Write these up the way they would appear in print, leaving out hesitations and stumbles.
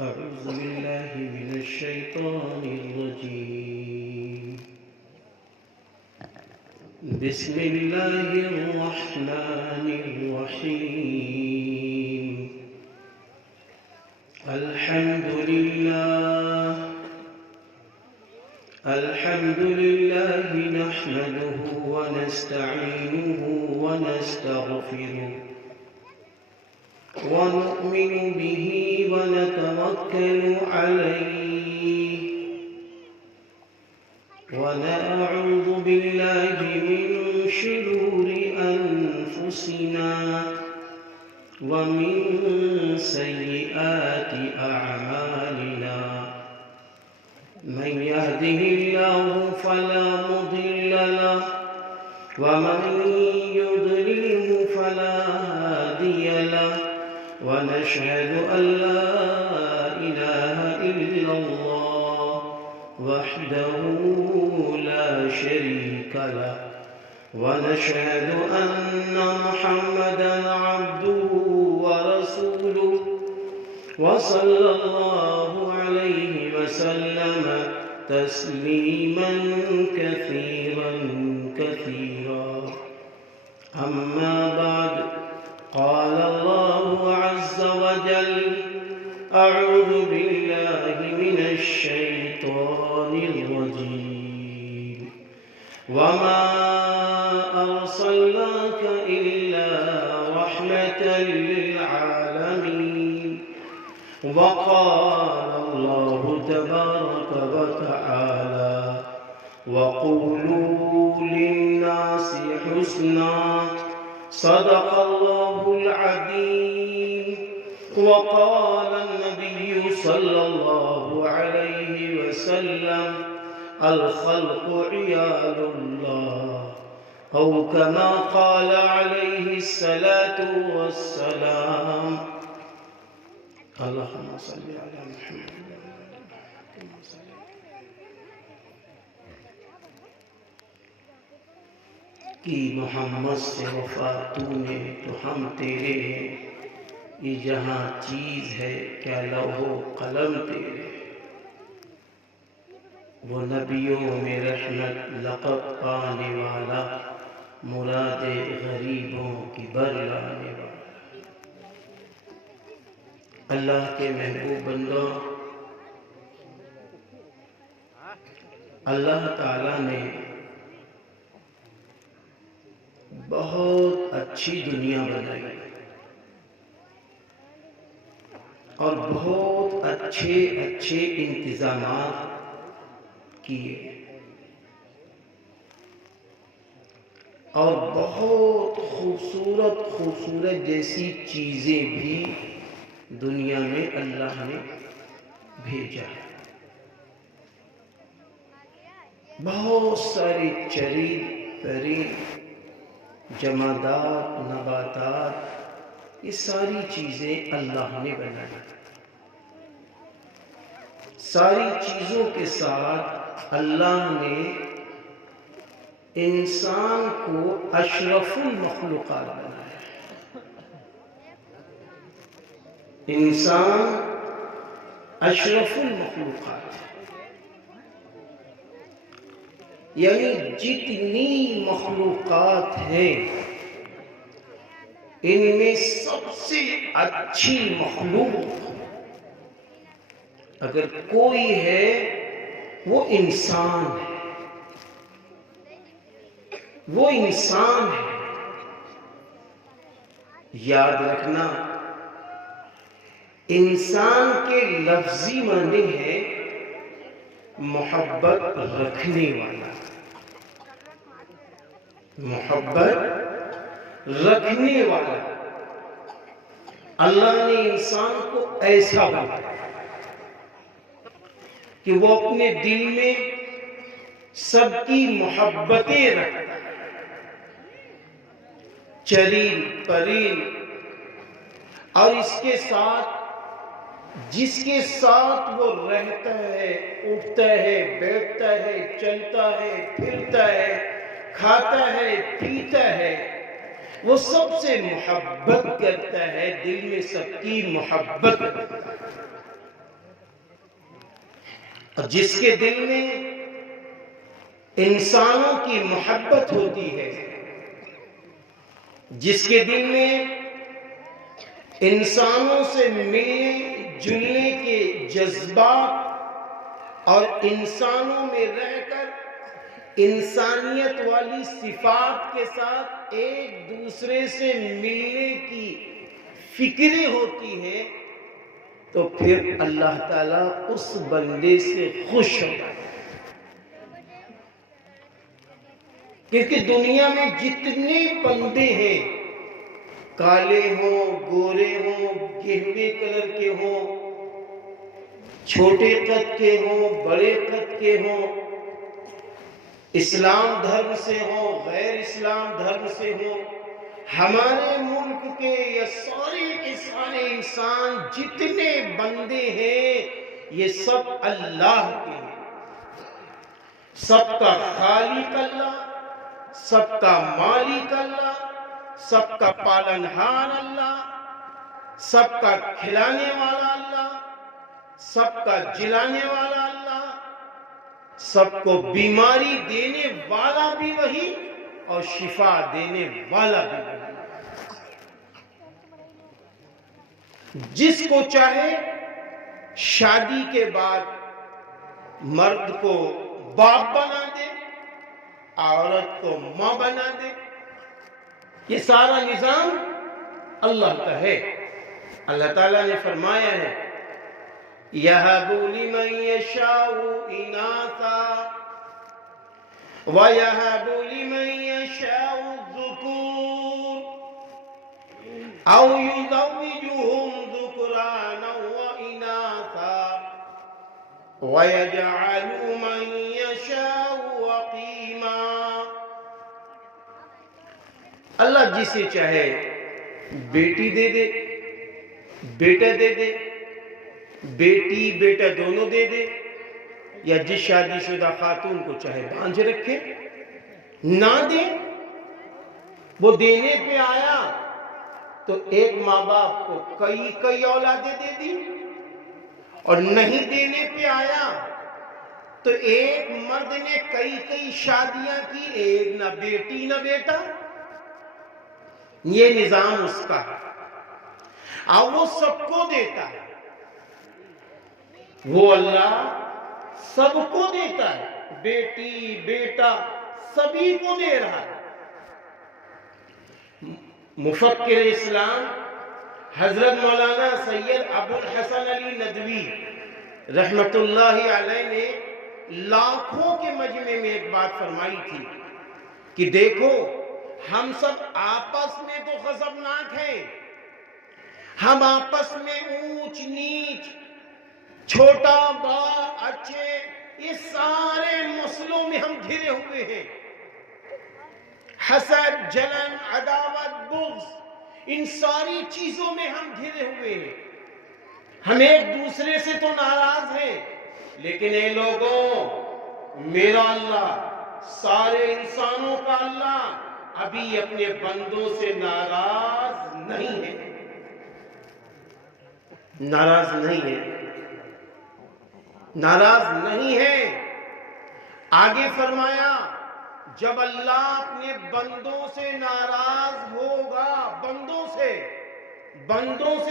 أعوذ بالله من الشيطان الرجيم. بسم الله الرحمن الرحيم. الحمد لله نحمده ونستعينه ونستغفره ونؤمن به ونتوكل عليه ونعوذ بالله من شرور أنفسنا ومن سيئات أعمالنا. من يهده الله فلا مضل له ومن يضلله فلا هادي له. ونشهد أن لا إله إلا الله وحده لا شريك له. ونشهد أن محمدا عبده ورسوله وصلى الله عليه وسلم تسليما كثيرا كثيرا. أما بعد، قال الله عز وجل: أعوذ بالله من الشيطان الرجيم. وما أرسلناك إلا رحمة للعالمين. وقال الله تبارك وتعالى: وقولوا للناس حسنا. صدق الله العظيم. وقال النبي صلى الله عليه وسلم: الخلق عيال الله، أو كما قال عليه الصلاة والسلام. اللهم صل على محمد. کہ محمد سے وفا تو نے تو ہم تیرے ہیں. یہ جہاں چیز ہے کیا لوح و قلم تیرے. وہ نبیوں میں رحمت لقب پانے والا، مراد غریبوں کی بر لانے والا. اللہ کے محبوب بندوں، اللہ تعالیٰ نے بہت اچھی دنیا بنائی اور بہت اچھے انتظامات کیے اور بہت خوبصورت جیسی چیزیں بھی دنیا میں اللہ نے بھیجا. بہت سارے چرند پرند، جمادات، نباتات، یہ ساری چیزیں اللہ نے بنائی. ساری چیزوں کے ساتھ اللہ نے انسان کو اشرف المخلوقات بنایا. انسان اشرف المخلوقات، یعنی جتنی مخلوقات ہیں ان میں سب سے اچھی مخلوق اگر کوئی ہے وہ انسان ہے. وہ انسان ہے. یاد رکھنا، انسان کے لفظی معنی ہے محبت رکھنے والا. محبت رکھنے والا. اللہ نے انسان کو ایسا بنایا کہ وہ اپنے دل میں سب کی محبتیں رکھتا ہے. چرند پرند، اور اس کے ساتھ جس کے ساتھ وہ رہتا ہے، اٹھتا ہے، بیٹھتا ہے، چلتا ہے، پھرتا ہے، کھاتا ہے، پیتا ہے، وہ سب سے محبت کرتا ہے، دل میں سب کی محبت کرتا ہے. اور جس کے دل میں انسانوں کی محبت ہوتی ہے، جس کے دل میں انسانوں سے ملنے جلنے کے جذبات اور انسانوں میں رہ کر انسانیت والی صفات کے ساتھ ایک دوسرے سے ملنے کی فکریں ہوتی ہیں، تو پھر اللہ تعالیٰ اس بندے سے خوش ہوتا ہے۔ کیونکہ دنیا میں جتنے بندے ہیں، کالے ہوں، گورے ہوں، گہرے کلر کے ہوں، چھوٹے قد کے ہوں، بڑے قد کے ہوں، اسلام دھرم سے ہوں، غیر اسلام دھرم سے ہوں، ہمارے ملک کے یا سارے کے سارے انسان جتنے بندے ہیں، یہ سب اللہ کے ہیں۔ سب کا خالق اللہ، سب کا مالک اللہ، سب کا پالنہار اللہ، سب کا کھلانے والا اللہ، سب کا جلانے والا اللہ، سب کو بیماری دینے والا بھی وہی اور شفا دینے والا بھی وہی۔ جس کو چاہے شادی کے بعد مرد کو باپ بنا دے، عورت کو ماں بنا دے، یہ سارا نظام اللہ کا ہے۔ اللہ تعالیٰ نے فرمایا ہے يَهَبُ لِمَن يَشَاءُ إِنَاثًا وَيَهَبُ لِمَن يَشَاءُ الذُّكُورَ أَوْ يُزَوِّجُهُمْ ذُكْرَانًا وَإِنَاثًا وَيَجْعَلُ مَن يَشَاءُ عَقِيمًا۔ اللہ جسے چاہے بیٹی دے دے، بیٹا دے دے، بیٹی بیٹا دونوں دے دے، یا جس شادی شدہ خاتون کو چاہے بانجھ رکھے، نہ دے۔ وہ دینے پہ آیا تو ایک ماں باپ کو کئی اولادیں دے دی، اور نہیں دینے پہ آیا تو ایک مرد نے کئی شادیاں کی، ایک نہ بیٹی نہ بیٹا۔ یہ نظام اس کا ہے، اور وہ سب کو دیتا ہے۔ وہ اللہ سب کو دیتا ہے، بیٹی بیٹا سبھی کو دے رہا ہے۔ مفکر اسلام حضرت مولانا سید ابو الحسن علی ندوی رحمت اللہ علیہ نے لاکھوں کے مجمع میں ایک بات فرمائی تھی کہ دیکھو، ہم سب آپس میں تو غضبناک ہیں، ہم آپس میں اونچ نیچ، چھوٹا بڑا، اچھے، یہ سارے مسئلوں میں ہم گھرے ہوئے ہیں۔ حسد، جلن، عداوت، بغض، ان ساری چیزوں میں ہم گھرے ہوئے ہیں۔ ہم ایک دوسرے سے تو ناراض ہیں، لیکن اے لوگوں، میرا اللہ، سارے انسانوں کا اللہ ابھی اپنے بندوں سے ناراض نہیں ہے، ناراض نہیں ہے، ناراض نہیں ہے۔ آگے فرمایا، جب اللہ اپنے بندوں سے ناراض ہوگا، بندوں سے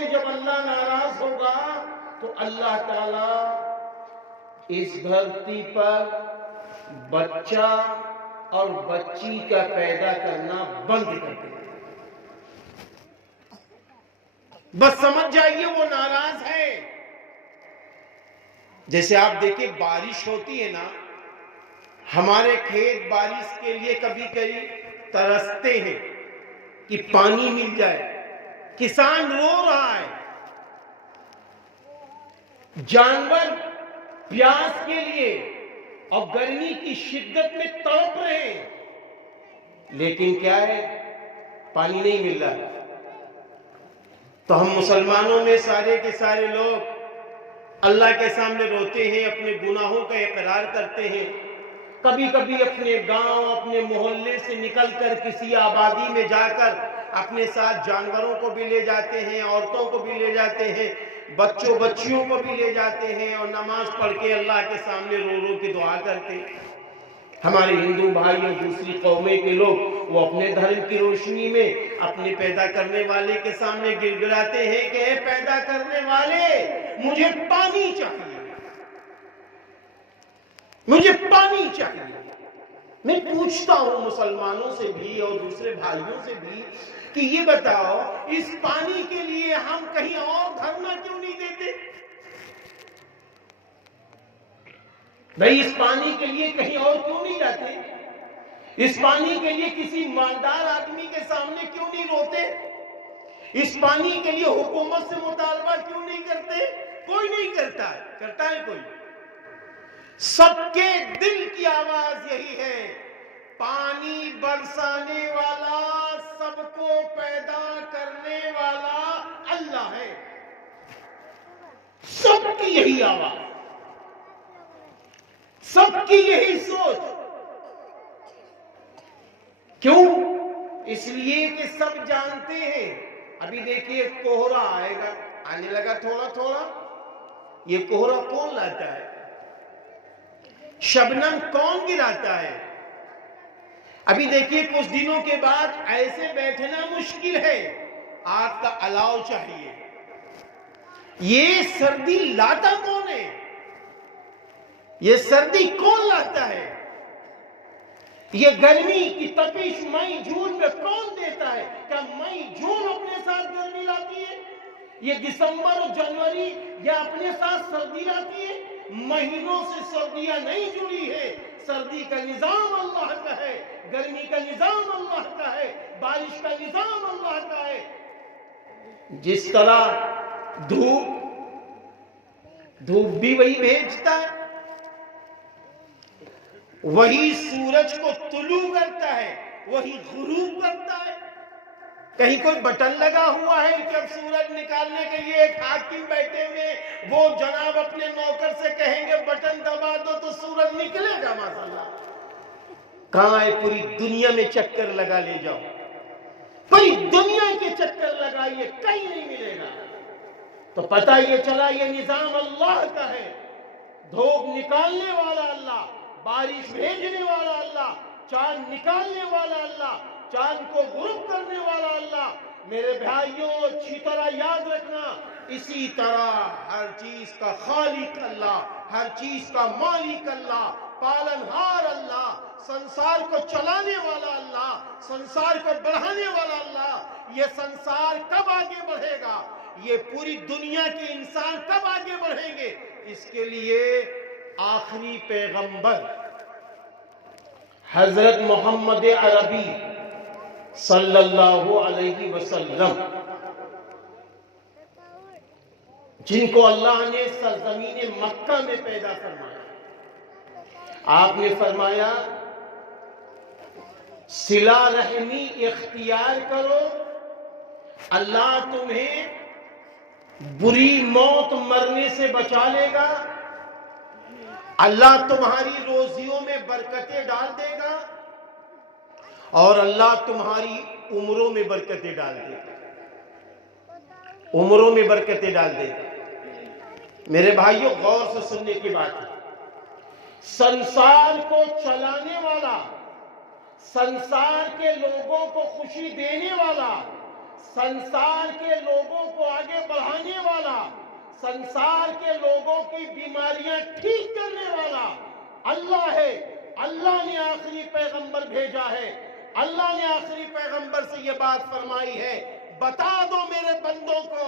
جب اللہ ناراض ہوگا تو اللہ تعالیٰ اس دھرتی پر بچہ اور بچی کا پیدا کرنا بند کر دے۔ بس سمجھ جائیے وہ ناراض ہے۔ جیسے آپ دیکھیں بارش ہوتی ہے نا، ہمارے کھیت بارش کے لیے کبھی کبھی ترستے ہیں کہ پانی مل جائے، کسان رو رہا ہے، جانور پیاس کے لیے اور گرمی کی شدت میں تڑپ رہے ہیں، لیکن کیا ہے، پانی نہیں مل رہا۔ تو ہم مسلمانوں میں سارے کے سارے لوگ اللہ کے سامنے روتے ہیں، اپنے گناہوں کا اقرار کرتے ہیں، کبھی کبھی اپنے گاؤں، اپنے محلے سے نکل کر کسی آبادی میں جا کر اپنے ساتھ جانوروں کو بھی لے جاتے ہیں، عورتوں کو بھی لے جاتے ہیں، بچوں بچیوں کو بھی لے جاتے ہیں اور نماز پڑھ کے اللہ کے سامنے رو رو کے دعا کرتے ہیں۔ ہمارے ہندو بھائی اور دوسری قومیں کے لوگ وہ اپنے دھرم کی روشنی میں اپنے پیدا کرنے والے کے سامنے گڑ گڑاتے ہیں کہ اے پیدا کرنے والے، مجھے پانی چاہیے، مجھے پانی چاہیے۔ میں پوچھتا ہوں مسلمانوں سے بھی اور دوسرے بھائیوں سے بھی کہ یہ بتاؤ، اس پانی کے لیے ہم کہیں اور دھرنا کیوں نہیں دیتے؟ بھئی اس پانی کے لیے کہیں اور کیوں نہیں جاتے؟ اس پانی کے لیے کسی مالدار آدمی کے سامنے کیوں نہیں روتے؟ اس پانی کے لیے حکومت سے مطالبہ کیوں نہیں کرتے؟ کوئی نہیں کرتا ہے، کرتا ہے کوئی؟ سب کے دل کی آواز یہی ہے، پانی برسانے والا، سب کو پیدا کرنے والا اللہ ہے۔ سب کی یہی آواز، سب کی یہی سوچ۔ کیوں؟ اس لیے کہ سب جانتے ہیں، ابھی دیکھیے کوہرا آئے گا، آنے لگا تھوڑا تھوڑا۔ یہ کوہرا کون لاتا ہے؟ شبنم کون گراتا ہے؟ ابھی دیکھیے کچھ دنوں کے بعد ایسے بیٹھنا مشکل ہے، آگ کا الاؤ چاہیے۔ یہ سردی لاتا کون ہے؟ یہ سردی کون لاتا ہے؟ یہ گرمی کی تپش مئی جون میں کون دیتا ہے؟ کیا مئی جون اپنے ساتھ گرمی لاتی ہے؟ یہ دسمبر اور جنوری یا اپنے ساتھ سردی لاتی ہے؟ مہینوں سے سردیاں نہیں جڑی ہے۔ سردی کا نظام اللہ کا ہے، گرمی کا نظام اللہ کا ہے، بارش کا نظام اللہ کا ہے۔ جس طرح دھوپ بھی وہی بھیجتا ہے، وہی سورج کو طلوع کرتا ہے، وہی غروب کرتا ہے۔ کہیں کوئی بٹن لگا ہوا ہے جب سورج نکالنے کے لیے ایک حاکم بیٹھے ہوئے وہ جناب اپنے نوکر سے کہیں گے بٹن دبا دو تو سورج نکلے گا؟ ماشاءاللہ کہاں ہے؟ پوری دنیا میں چکر لگا لے جاؤ، پوری دنیا کے چکر لگائیے، کہیں نہیں ملے گا۔ تو پتہ یہ چلا یہ نظام اللہ کا ہے۔ دھوپ نکالنے والا اللہ، بارش بھیجنے والا اللہ، چاند نکالنے والا اللہ، چاند کو غروب کرنے والا اللہ۔ میرے بھائیوں اچھی طرح یاد رکھنا، اسی طرح ہر چیز کا خالق اللہ، ہر چیز کا مالک اللہ، پالنہار اللہ، سنسار کو چلانے والا اللہ، سنسار کو بڑھانے والا اللہ۔ یہ سنسار کب آگے بڑھے گا؟ یہ پوری دنیا کے انسان کب آگے بڑھیں گے؟ اس کے لیے آخری پیغمبر حضرت محمد عربی صلی اللہ علیہ وسلم، جن کو اللہ نے سرزمین مکہ میں پیدا فرمایا، آپ نے فرمایا صلہ رحمی اختیار کرو، اللہ تمہیں بری موت مرنے سے بچا لے گا، اللہ تمہاری روزیوں میں برکتیں ڈال دے گا، اور اللہ تمہاری عمروں میں برکتیں ڈال دے گا، عمروں میں برکتیں ڈال دے گا۔ میرے بھائیوں غور سے سننے کی بات ہے، سنسار کو چلانے والا، سنسار کے لوگوں کو خوشی دینے والا، سنسار کے لوگوں کو آگے بڑھانے والا، سنسار کے لوگوں کی بیماریاں ٹھیک کرنے والا اللہ ہے۔ اللہ نے آخری پیغمبر بھیجا ہے، اللہ نے آخری پیغمبر سے یہ بات فرمائی ہے، بتا دو میرے بندوں کو،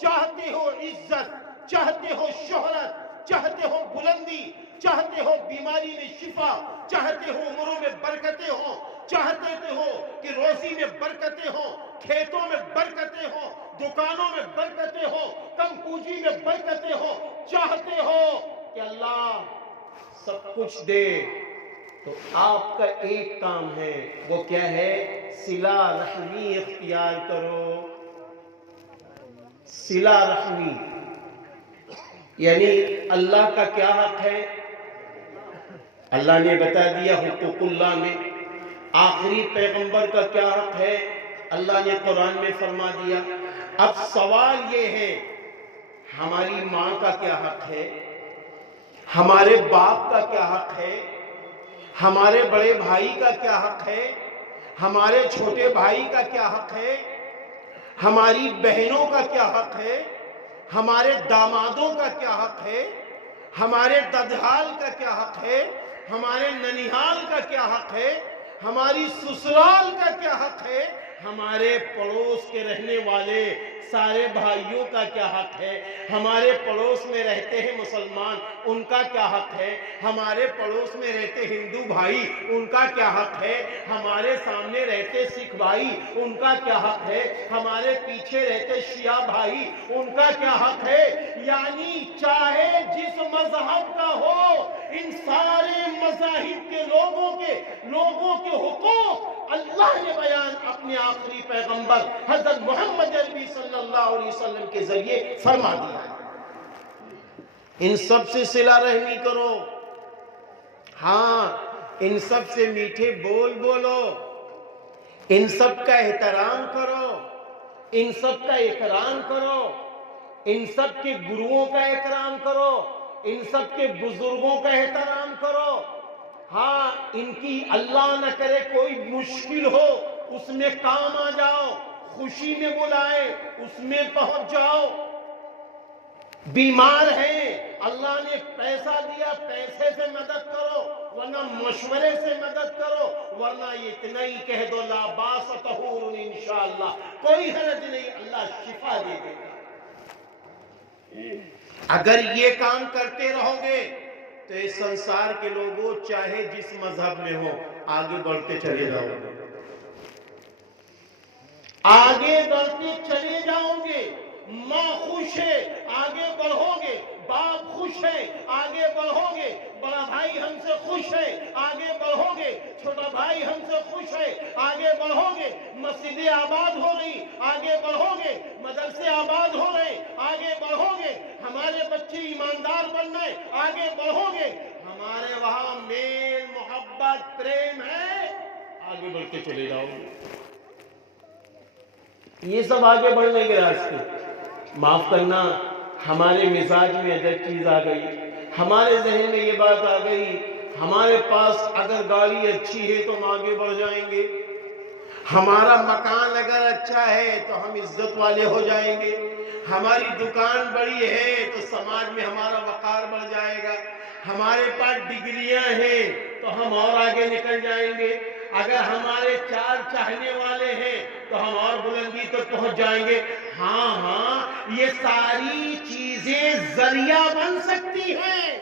چاہتے ہو عزت، چاہتے ہو شہرت، چاہتے ہو بلندی، چاہتے ہو بیماری میں شفا، چاہتے ہو عمروں میں برکتیں ہوں، چاہتے ہو کہ روزی میں برکتیں ہوں، کھیتوں میں برکتیں ہوں، دکانوں میں برکتیں ہوں، کم پونجی میں برکتیں ہوں، چاہتے ہو کہ اللہ سب کچھ دے، تو آپ کا ایک کام ہے، وہ کیا ہے؟ صلہ رحمی اختیار کرو۔ صلہ رحمی یعنی اللہ کا کیا حق ہے؟ اللہ نے بتا دیا حقوق اللہ میں۔ آخری پیغمبر کا کیا حق ہے؟ اللہ نے قرآن میں فرما دیا۔ اب سوال یہ ہے، ہماری ماں کا کیا حق ہے، ہمارے باپ کا کیا حق ہے، ہمارے بڑے بھائی کا کیا حق ہے، ہمارے چھوٹے بھائی کا کیا حق ہے، ہماری بہنوں کا کیا حق ہے، ہمارے دامادوں کا کیا حق ہے، ہمارے ددحال کا کیا حق ہے، ہمارے ننیحال کا کیا حق ہے، ہماری سسرال کا کیا حق ہے، ہمارے پڑوس کے رہنے والے سارے بھائیوں کا کیا حق ہے، ہمارے پڑوس میں رہتے ہیں مسلمان ان کا کیا حق ہے، ہمارے پڑوس میں رہتے ہندو بھائی ان کا کیا حق ہے، ہمارے سامنے رہتے سکھ بھائی ان کا کیا حق ہے، ہمارے پیچھے رہتے شیعہ بھائی ان کا کیا حق ہے۔ یعنی چاہے جس مذہب کا ہو، ان سارے مذاہب کے لوگوں کے حقوق اللہ نے بیان اپنے آخری پیغمبر حضرت محمد عربی صلی اللہ علیہ وسلم کے ذریعے فرما دیا ہے۔ ان سب سے صلہ رحمی کرو، ہاں ان سب سے میٹھے بول بولو، ان سب کا احترام کرو، ان سب کا اکرام کرو، ان سب کے گروؤں کا اکرام کرو، ان سب کے بزرگوں کا احترام کرو۔ ہاں ان کی اللہ نہ کرے کوئی مشکل ہو اس میں کام آ جاؤ، خوشی میں بلائے اس میں پہنچ جاؤ۔ بیمار ہیں اللہ نے پیسہ دیا، پیسے سے مدد کرو، ورنہ مشورے سے مدد کرو، ورنہ اتنا ہی کہہ دو لا باس طہور انشاءاللہ، کوئی حرج نہیں، اللہ شفا دے دے گا۔ اگر یہ کام کرتے رہو گے تو اس سنسار کے لوگوں چاہے جس مذہب میں ہو آگے بڑھتے چلے جاؤ گے، آگے بڑھتے چلے جاؤ گے۔ ماں خوش ہے آگے بڑھو گے، باپ خوش ہے آگے بڑھو گے، بڑا بھائی ہم سے خوش ہے آگے بڑھو گے، چھوٹا بھائی ہم سے خوش ہے آگے بڑھو گے، مسجدیں آباد ہو رہی آگے بڑھو گے، مدرسے آباد ہو رہے آگے بڑھو گے، ہمارے بچے ایماندار بن رہے آگے بڑھو گے، ہمارے وہاں میل محبت پریم ہے آگے بڑھتے چلے جاؤ گے۔ یہ سب آگے بڑھنے کے راستے۔ معاف کرنا، ہمارے مزاج میں اگر چیز آ گئی، ہمارے ذہن میں یہ بات آ گئی، ہمارے پاس اگر گاڑی اچھی ہے تو ہم آگے بڑھ جائیں گے، ہمارا مکان اگر اچھا ہے تو ہم عزت والے ہو جائیں گے، ہماری دکان بڑی ہے تو سماج میں ہمارا وقار بڑھ جائے گا، ہمارے پاس ڈگریاں ہیں تو ہم اور آگے نکل جائیں گے، اگر ہمارے چار چاہنے والے ہیں تو ہم اور بلندی تک پہنچ جائیں گے۔ ہاں یہ ساری چیزیں ذریعہ بن سکتی ہیں،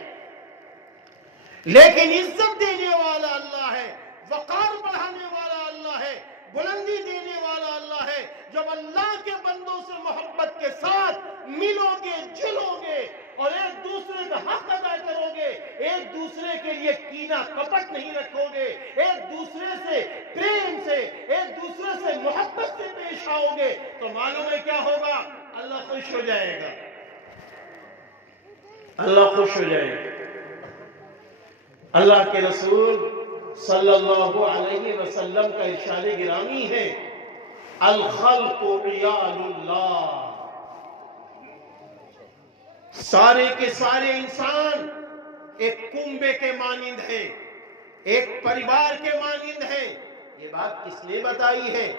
لیکن عزت دینے والا اللہ ہے، وقار بڑھانے والا اللہ ہے، بلندی دینے والا اللہ ہے۔ جب اللہ کے بندوں سے محبت کے ساتھ ملو گے، جلو گے اور ایک دوسرے کا حق ادا کرو گے، ایک دوسرے کے لیے کینہ کپٹ نہیں رکھو گے، ایک دوسرے سے پریم سے، ایک دوسرے سے محبت سے پیش آؤ گے تو معلوم ہے کیا ہوگا؟ اللہ خوش ہو جائے گا، اللہ خوش ہو جائے گا۔ اللہ کے رسول صلی اللہ علیہ وسلم کا ارشاد گرامی ہے، الخلق عیال اللہ، سارے کے سارے انسان ایک کنبے کے مانند ہیں، ایک پریوار کے مانند ہیں۔ یہ بات کس نے بتائی ہے؟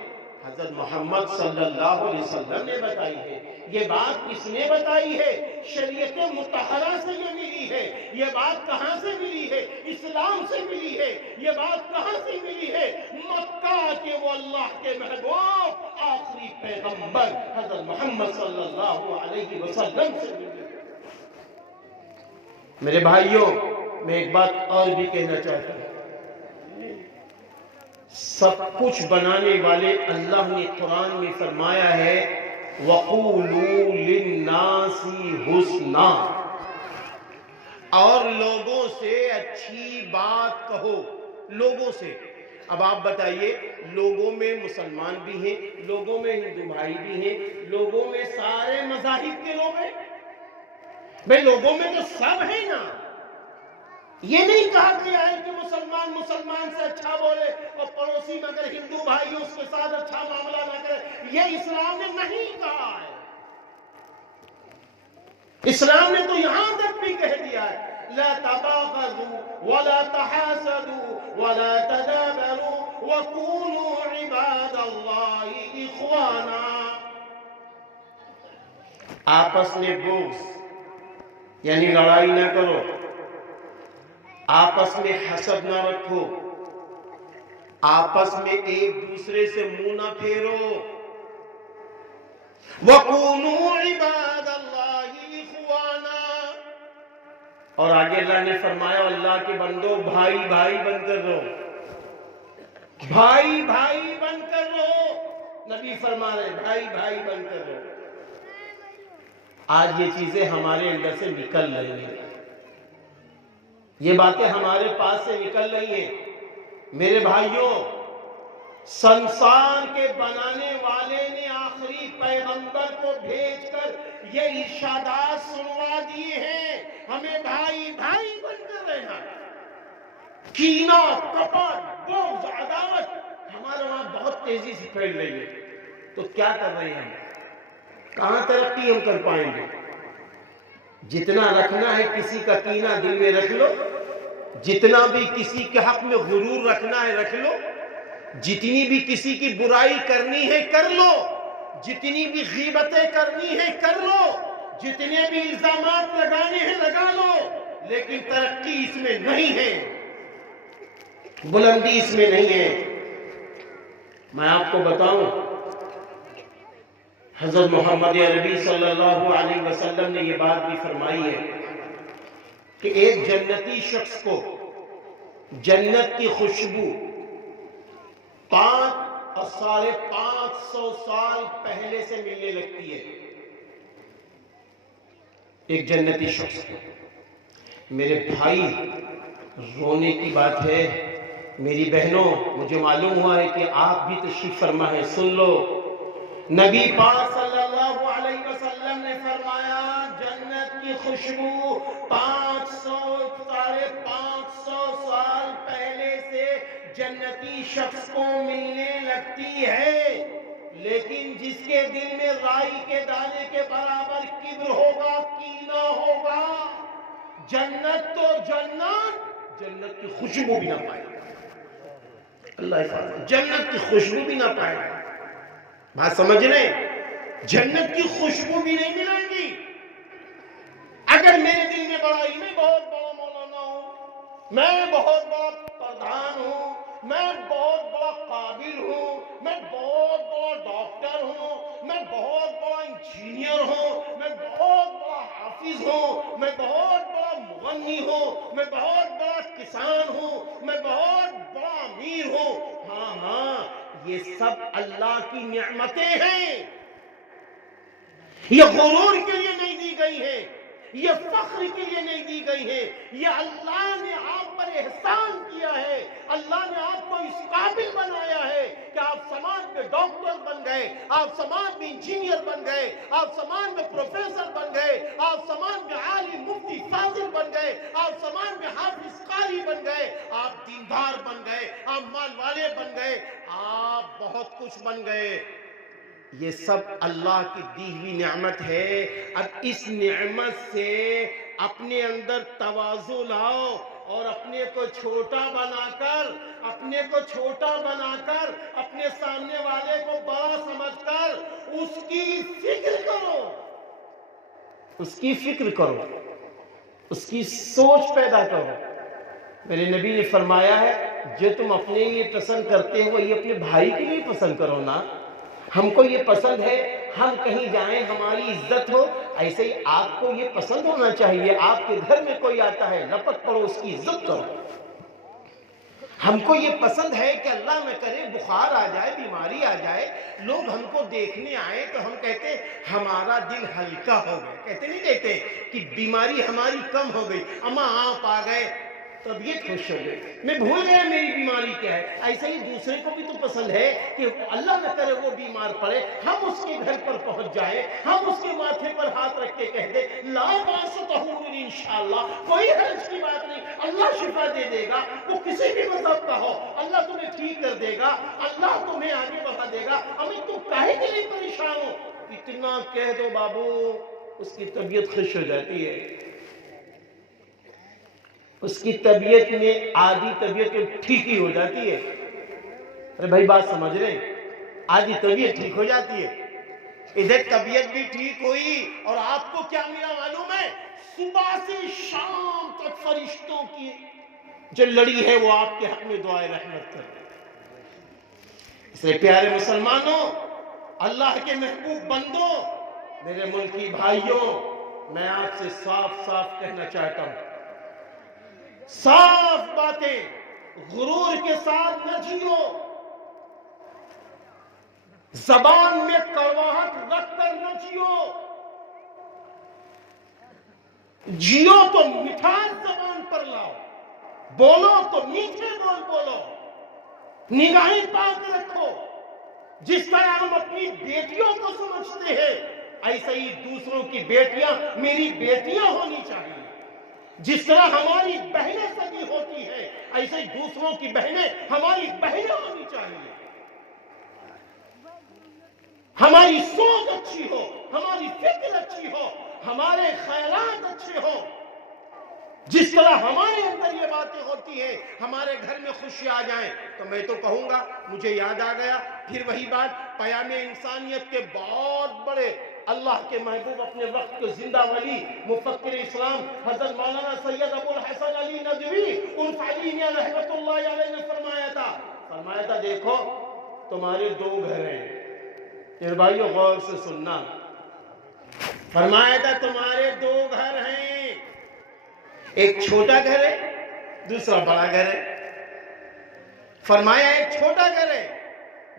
حضرت محمد صلی اللہ علیہ وسلم نے بتائی ہے۔ یہ بات کس نے بتائی ہے؟ شریعت مطہرہ سے یہ ملی ہے۔ یہ بات کہاں سے ملی ہے؟ اسلام سے ملی ہے۔ یہ بات کہاں سے ملی ہے؟ مکہ کے وہ اللہ کے محبوب آخری پیغمبر حضرت محمد صلی اللہ علیہ وسلم سے ملی ہے۔ میرے بھائیوں، میں ایک بات اور بھی کہنا چاہتا ہوں، سب کچھ بنانے والے اللہ نے قرآن میں فرمایا ہے وَقُولُوا لِلنَّاسِ حُسْنًا، اور لوگوں سے اچھی بات کہو، لوگوں سے۔ اب آپ بتائیے، لوگوں میں مسلمان بھی ہیں، لوگوں میں ہندو بھائی بھی ہیں، لوگوں میں سارے مذاہب کے لوگ ہیں، بھئی لوگوں میں تو سب ہیں نا۔ یہ نہیں کہا گیا ہے کہ مسلمان سے اچھا بولے اور پڑوسی مگر ہندو بھائی اس کے ساتھ اچھا معاملہ نہ کرے، یہ اسلام نے نہیں کہا ہے۔ اسلام نے تو یہاں تک بھی کہہ دیا ہے لا تباغضوا ولا تحاسدوا ولا تدابروا وكونوا عباد الله اخوانا. آپس میں بغض یعنی لڑائی نہ کرو، آپس میں حسد نہ رکھو، آپس میں ایک دوسرے سے منہ نہ پھیرو. وَقُولُوا عِبَادَ اللَّهِ إِخْوَانًا. اور آگے اللہ نے فرمایا اللہ کے بندو بھائی بھائی بن کر رہو، بھائی بھائی بن کر رہو. نبی فرما رہے بھائی بھائی بن کر رہو. آج یہ چیزیں ہمارے اندر سے نکل رہی ہیں، یہ باتیں ہمارے پاس سے نکل رہی ہیں. میرے بھائیوں، سنسار کے بنانے والے نے آخری پیغمبر کو بھیج کر یہ ارشادات سنوا دیے ہیں ہمیں بھائی بھائی بن کر رہنا. کینہ، کپٹ، بغض، عداوت ہمارے وہاں بہت تیزی سے پھیل رہی ہے. تو کیا کر رہے ہیں ہم؟ کہاں ترقی ہم کر پائیں گے؟ جتنا رکھنا ہے کسی کا کینہ دل میں رکھ لو، جتنا بھی کسی کے حق میں غرور رکھنا ہے رکھ لو، جتنی بھی کسی کی برائی کرنی ہے کر لو، جتنی بھی غیبتیں کرنی ہے کر لو، جتنے بھی الزامات لگانے ہیں لگا لو، لیکن ترقی اس میں نہیں ہے، بلندی اس میں نہیں ہے. میں آپ کو بتاؤں، حضرت محمد عربی صلی اللہ علیہ وسلم نے یہ بات بھی فرمائی ہے کہ ایک جنتی شخص کو جنت کی خوشبو 5 اور 550 سال پہلے سے ملنے لگتی ہے. ایک جنتی شخص کو. میرے بھائی، رونے کی بات ہے. میری بہنوں، مجھے معلوم ہوا ہے کہ آپ بھی تشریف فرما ہے، سن لو. نبی پاک صلی اللہ علیہ وسلم نے فرمایا جنت کی خوشبو 500 سال پہلے سے جنتی شخص کو ملنے لگتی ہے، لیکن جس کے دل میں رائی کے دانے کے برابر کبر ہوگا، کینہ ہوگا، جنت تو جنت کی خوشبو بھی نہ پائے گا. اللہ حفاظت، جنت کی خوشبو بھی نہ پائے گا. بات سمجھ رہے ہیں؟ جنت کی خوشبو بھی نہیں ملے گی. اگر میرے دل میں بڑائی، میں بہت بڑا مولانا ہوں، میں بہت بڑا پردھان ہوں، میں بہت بڑا قابل ہوں، میں بہت بڑا ڈاکٹر ہوں، میں بہت بڑا انجینئر ہوں، میں بہت بڑا حافظ ہوں، میں بہت بڑا مغنی ہوں، میں بہت بڑا کسان ہوں، میں بہت بڑا امیر ہوں. ہاں، یہ سب اللہ کی نعمتیں ہیں. یہ غرور کے لیے نہیں دی گئی ہے، یہ فخر کے لیے نہیں دی گئی ہے. یہ اللہ نے آپ پر احسان کیا ہے. اللہ نے آپ کو اس قابل بنایا ہے کہ آپ سماج میں ڈاکٹر بن گئے، آپ سماج میں انجینئر بن گئے، آپ سماج میں پروفیسر بن گئے، آپ سماج میں عالم مفتی فاضل بن گئے، آپ سماج میں حافظ قاری بن گئے، آپ دیندار بن گئے، آپ مال والے بن گئے، آپ بہت کچھ بن گئے. یہ سب اللہ کی دی ہوئی نعمت ہے. اب اس نعمت سے اپنے اندر تواضع لاؤ اور اپنے کو چھوٹا بنا کر اپنے سامنے والے کو بڑا سمجھ کر اس کی فکر کرو، اس کی سوچ پیدا کرو. میرے نبی نے فرمایا ہے جو تم اپنے لیے پسند کرتے ہو یہ اپنے بھائی کے لیے پسند کرو نا. ہم کو یہ پسند ہے ہم کہیں جائیں ہماری عزت ہو، ایسے ہی آپ کو یہ پسند ہونا چاہیے. آپ کے گھر میں کوئی آتا ہے لپٹ پڑو، اس کی عزت کرو. ہم کو یہ پسند ہے کہ اللہ نہ کرے بخار آ جائے، بیماری آ جائے، لوگ ہم کو دیکھنے آئے تو ہم کہتے ہمارا دل ہلکا ہو گیا. کہتے نہیں کہتے کہ بیماری ہماری کم ہو گئی، اما آپ آ گئے طبیعت خوش ہو گئی، میں بھول گیا میری بیماری کیا ہے. ایسا ہی دوسرے کو بھی تو پسند ہے کہ اللہ نہ کرے وہ بیمار پڑے، ہم اس کے گھر پر پہنچ جائیں، ہم اس کے ماتھے پر ہاتھ رکھ کے کہہ دیں لا باس طہور انشاءاللہ، کوئی حرج کی بات نہیں، اللہ شفا دے دے گا. وہ کسی بھی مذہب کا ہو اللہ تمہیں ٹھیک کر دے گا، اللہ تمہیں آگے بڑھا دے گا. ہمیں تم کاہے کے لیے پریشان ہو؟ اتنا کہہ دو بابو، اس کی طبیعت خوش ہو جاتی ہے. اس کی طبیعت میں آدھی طبیعت ٹھیک ہی ہو جاتی ہے. ارے بھائی بات سمجھ رہے ہیں؟ آدھی طبیعت ٹھیک ہو جاتی ہے. ادھر طبیعت بھی ٹھیک ہوئی اور آپ کو کیا ملا معلوم ہے؟ صبح سے شام تک فرشتوں کی جو لڑی ہے وہ آپ کے حق میں دعائے رحمت کر رہی ہے. اس لیے پیارے مسلمانوں، اللہ کے محبوب بندوں، میرے ملکی بھائیوں، میں آپ سے صاف صاف کہنا چاہتا ہوں، صاف باتیں، غرور کے ساتھ نہ جیو. زبان میں کڑواہٹ رکھ کر نہ جیو. جیو تو مٹھاس زبان پر لاؤ، بولو تو میٹھے بول بولو، نگاہیں پاک رکھو. جس طرح ہم اپنی بیٹیوں کو سمجھتے ہیں، ایسے ہی دوسروں کی بیٹیاں میری بیٹیاں ہونی چاہیے. جس طرح ہماری بہنیں سگی ہوتی ہیں، ایسے ہی دوسروں کی بہنیں ہماری بہنیں ہونی چاہیے. ہماری سوچ اچھی ہو، ہماری فکر اچھی ہو، ہمارے خیالات اچھے ہو. جس طرح ہمارے اندر یہ باتیں ہوتی ہیں، ہمارے گھر میں خوشی آ جائیں. تو میں تو کہوں گا، مجھے یاد آ گیا پھر وہی بات، پیام انسانیت کے بہت بڑے اللہ کے محبوب، اپنے وقت کے زندہ ولی، مفکر اسلام حضرت مولانا سید ابو الحسن علی ندوی علیہ رحمت اللہ علیہ نے فرمایا تھا دیکھو تمہارے دو گھر ہیں. میرے بھائیو غور سے سننا، فرمایا تھا تمہارے دو گھر ہیں، ایک چھوٹا گھر ہے، دوسرا بڑا گھر ہے. فرمایا ایک چھوٹا گھر ہے،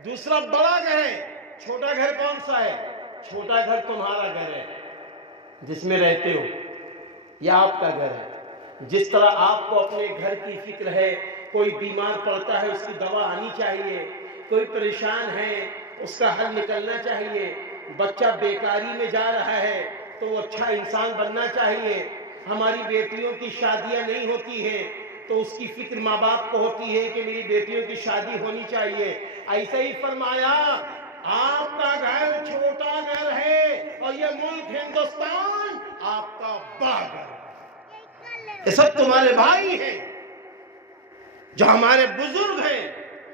دوسرا بڑا گھر ہے. چھوٹا گھر کون سا ہے؟ چھوٹا گھر تمہارا گھر ہے جس میں رہتے ہو، یہ آپ کا گھر ہے. جس طرح آپ کو اپنے گھر کی فکر ہے، کوئی بیمار پڑتا ہے اس کی دوا آنی چاہیے، کوئی پریشان ہے اس کا حل نکلنا چاہیے، بچہ بیکاری میں جا رہا ہے تو وہ اچھا انسان بننا چاہیے، ہماری بیٹیوں کی شادیاں نہیں ہوتی ہیں تو اس کی فکر ماں باپ کو ہوتی ہے کہ میری بیٹیوں کی شادی ہونی چاہیے. ایسے ہی فرمایا آپ کا گھر چھوٹا گھر ہے اور یہ ملک ہندوستان آپ کا بڑا گھر ہے. یہ سب تمہارے بھائی ہیں، جو ہمارے بزرگ ہیں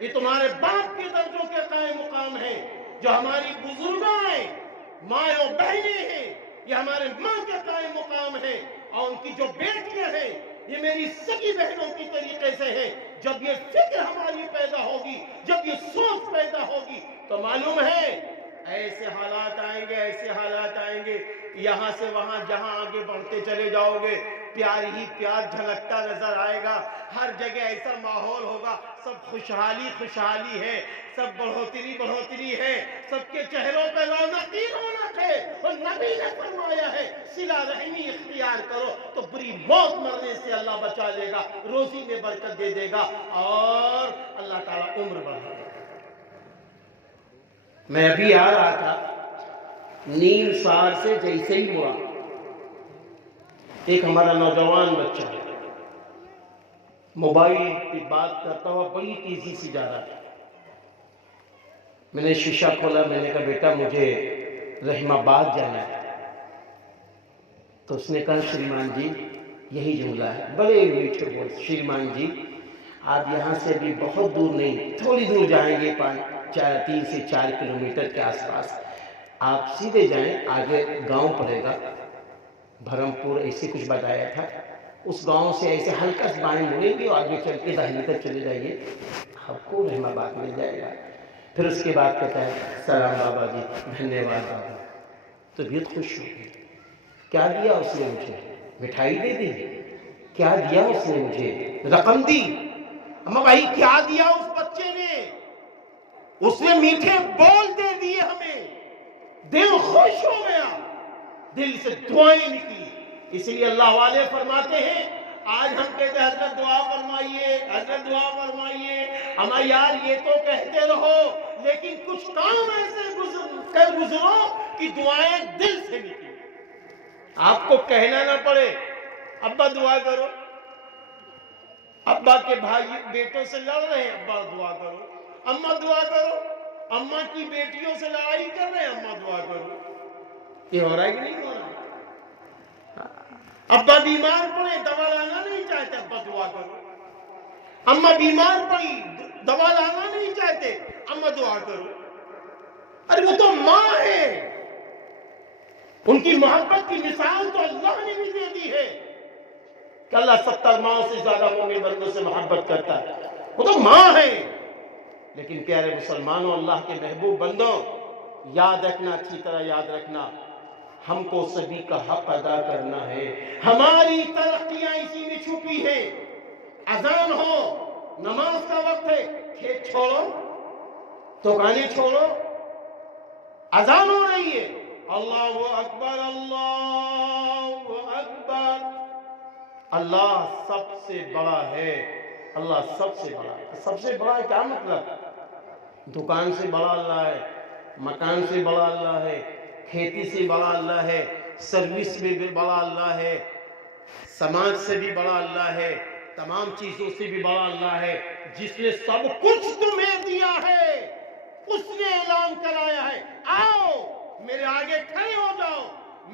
یہ تمہارے باپ کے درجوں کے قائم مقام ہیں. جو ہماری بزرگائیں ماں و بہنیں ہیں یہ ہمارے ماں کے قائم مقام ہیں، اور ان کی جو بیٹیاں ہیں یہ میری سگی بہنوں کی طریقے سے ہیں. جب یہ فکر ہماری پیدا ہوگی، جب یہ سوچ پیدا ہوگی تو معلوم ہے ایسے حالات آئیں گے، ایسے حالات آئیں گے. یہاں سے وہاں جہاں آگے بڑھتے چلے جاؤ گے پیار ہی پیار جھلکتا نظر آئے گا. ہر جگہ ایسا ماحول ہوگا، سب خوشحالی خوشحالی ہے، سب بڑھوتری بڑھوتری ہے، سب کے چہروں پہ رونق ہی رونق ہے. اور نبی نے فرمایا ہے صلہ رحمی اختیار کرو تو بری موت مرنے سے اللہ بچا لے گا، روزی میں برکت دے دے گا اور اللہ تعالیٰ عمر بڑھا دے گا. میں ابھی آ رہا تھا نیم سار سے جیسے ہی مڑا، ایک ہمارا نوجوان بچہ موبائل کی بات کرتا ہوا بڑی تیزی سے جا رہا تھا. میں نے شیشہ کھولا، میں نے کہا بیٹا مجھے رحم آباد جانا ہے. تو اس نے کہا شریمان جی، یہی جملہ ہے بڑے میٹھے بول، شریمان جی آپ یہاں سے بھی بہت دور نہیں، تھوڑی دور جائیں گے، 3 سے 4 کلومیٹر کے آس پاس آپ سیدھے جائیں، آگے گاؤں پڑے گا بھرمپور ایسے کچھ بتایا تھا. اس گاؤں سے ایسے ہلکا سے بائیں مڑیں گے اور آگے چل کے داہنے تک چلے جائیے، آپ کو رحم آباد مل جائے گا. پھر اس کے بعد کہتا ہے سلام بابا جی، دھنیہ واد بابا. طبیعت خوش ہو گئی. کیا دیا اس نے مجھے؟ مٹھائی دے دی؟ کیا دیا اس نے مجھے؟ رقم دی؟ اما بھائی کیا دیا اس بچے نے؟ اس نے میٹھے بول دے دیے ہمیں، دل خوش ہو گیا، دل سے دعائیں نکلی. اس لیے اللہ والے فرماتے ہیں آج ہم کہتے ہیں حضرت دعا فرمائیے، حضرت دعا فرمائیے. اما یار یہ تو کہتے رہو لیکن کچھ کام ایسے کر گزرو کہ دعائیں دل سے نکلیں. آپ کو کہنا نہ پڑے ابا دعا کرو، ابا کے بھائی بیٹوں سے لڑ رہے ہیں ابا دعا کرو، اماں دعا کرو، اماں کی بیٹیوں سے لڑائی کر رہے ہیں اماں دعا کرو. یہ ہو رہا ہے کہ نہیں ہو رہا؟ ابا بیمار پڑے دوا لانا نہیں چاہتے، ابا دعا کرو۔ اما بیمار پڑی دوا لانا نہیں چاہتے، اما دعا کرو۔ ارے وہ تو ماں ہے، ان کی محبت کی مثال تو اللہ نے بھی دے دی ہے کہ اللہ 70 ماں سے زیادہ مومن بندوں سے محبت کرتا ہے، وہ تو ماں ہے۔ لیکن پیارے مسلمانوں، اللہ کے محبوب بندوں، یاد رکھنا، اچھی طرح یاد رکھنا، ہم کو سبھی کا حق ادا کرنا ہے۔ ہماری ترقیاں اسی میں چھپی ہیں۔ اذان ہو، نماز کا وقت ہے، کھیت چھوڑو، دکانیں چھوڑو، اذان ہو رہی ہے، اللہ اکبر اللہ اکبر، اللہ سب سے بڑا ہے، اللہ سب سے بڑا ہے۔ سب سے بڑا ہے کیا مطلب؟ دکان سے بڑا اللہ ہے، مکان سے بڑا اللہ ہے، کھیتی سے بڑا اللہ ہے، سروس میں بھی بڑا اللہ ہے، سماج سے بھی بڑا اللہ ہے، تمام چیزوں سے بھی بڑا اللہ ہے۔ جس نے سب کچھ تمہیں دیا ہے اس نے اعلان کرایا ہے، آؤ میرے آگے کھڑے ہو جاؤ،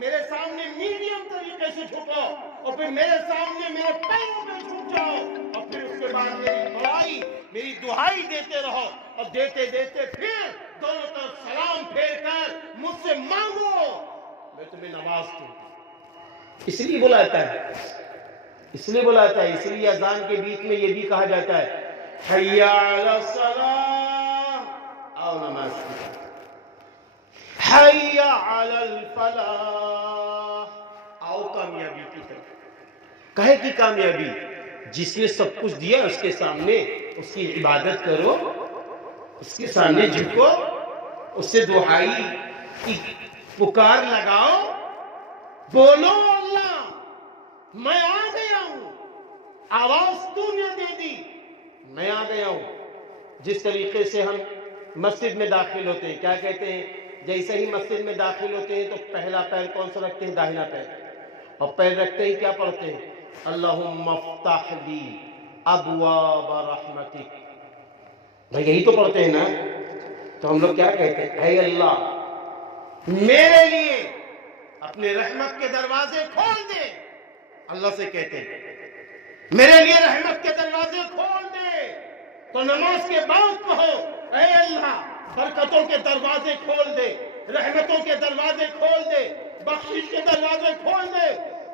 میرے سامنے میڈیم طریقے سے جھکو، اور پھر میرے سامنے میرے پیروں پہ جھک جاؤ، اور پھر اس کے بعد میری بڑائی، میری دہائی دیتے رہو، اور دیتے دیتے پھر دونوں طرف سلام پھیر کر مجھ سے مانگو، میں تمہیں نواز دوں۔ اس لیے بلاتا ہے، اس لیے بلاتا ہے، اس لیے اذان کے بیچ میں یہ بھی کہا جاتا ہے، حی علی الصلاۃ، آؤ نماز کی، حی علی الفلاح، آؤ کامیابی کی طرف۔ کہے کی کامیابی؟ جس نے سب کچھ دیا اس کے سامنے اس کی عبادت کرو، اس کے سامنے جھکو، اس سے دعائی کی پکار لگاؤ، بولو اللہ میں آ گیا ہوں، آواز تو نے دے دی، میں آ گیا ہوں۔ جس طریقے سے ہم مسجد میں داخل ہوتے ہیں، کیا کہتے ہیں؟ جیسے ہی مسجد میں داخل ہوتے ہیں تو پہلا پیر کون سا رکھتے ہیں؟ داہنا پیر، اور پیر رکھتے ہی کیا پڑھتے ہیں؟ اللہم افتح لی ابواب رحمتک، بھائی یہی تو پڑھتے ہیں نا؟ تو ہم لوگ کیا کہتے ہیں؟ اے اللہ میرے لیے اپنے رحمت کے دروازے کھول دے، اللہ سے کہتے ہیں میرے لیے رحمت کے دروازے کھول دے۔ تو نماز کے بعد کہو اے اللہ برکتوں کے دروازے کھول دے، رحمتوں کے دروازے کھول دے، بخشش کے دروازے کھول دے۔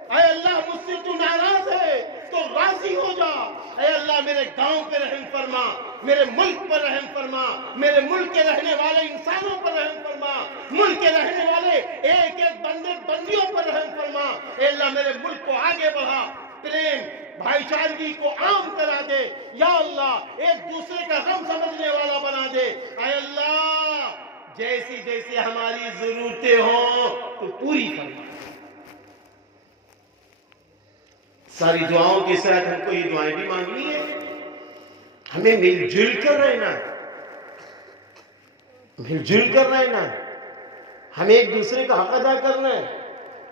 اے اللہ مجھ سے تو ناراض ہے تو راضی ہو جا۔ اے اللہ میرے گاؤں پہ رحم فرما، میرے ملک پر رحم فرما، میرے ملک کے رہنے والے انسانوں پر رحم فرما، ملک کے رہنے والے ایک ایک بندے بندیوں پر رحم فرما۔ اے اللہ میرے ملک کو آگے بڑھا، پریم بھائی چارگی کو عام کرا دے، یا اللہ ایک دوسرے کا غم سمجھنے والا بنا دے۔ اے اللہ جیسی جیسی ہماری ضرورتیں ہوں تو پوری فرما۔ ساری دعاؤں کے ساتھ ہم کو یہ دعائیں بھی مانگنی ہے، ہمیں مل جل کر رہنا، مل جل کر رہنا، ہمیں ایک دوسرے کا حق ادا کرنا ہے۔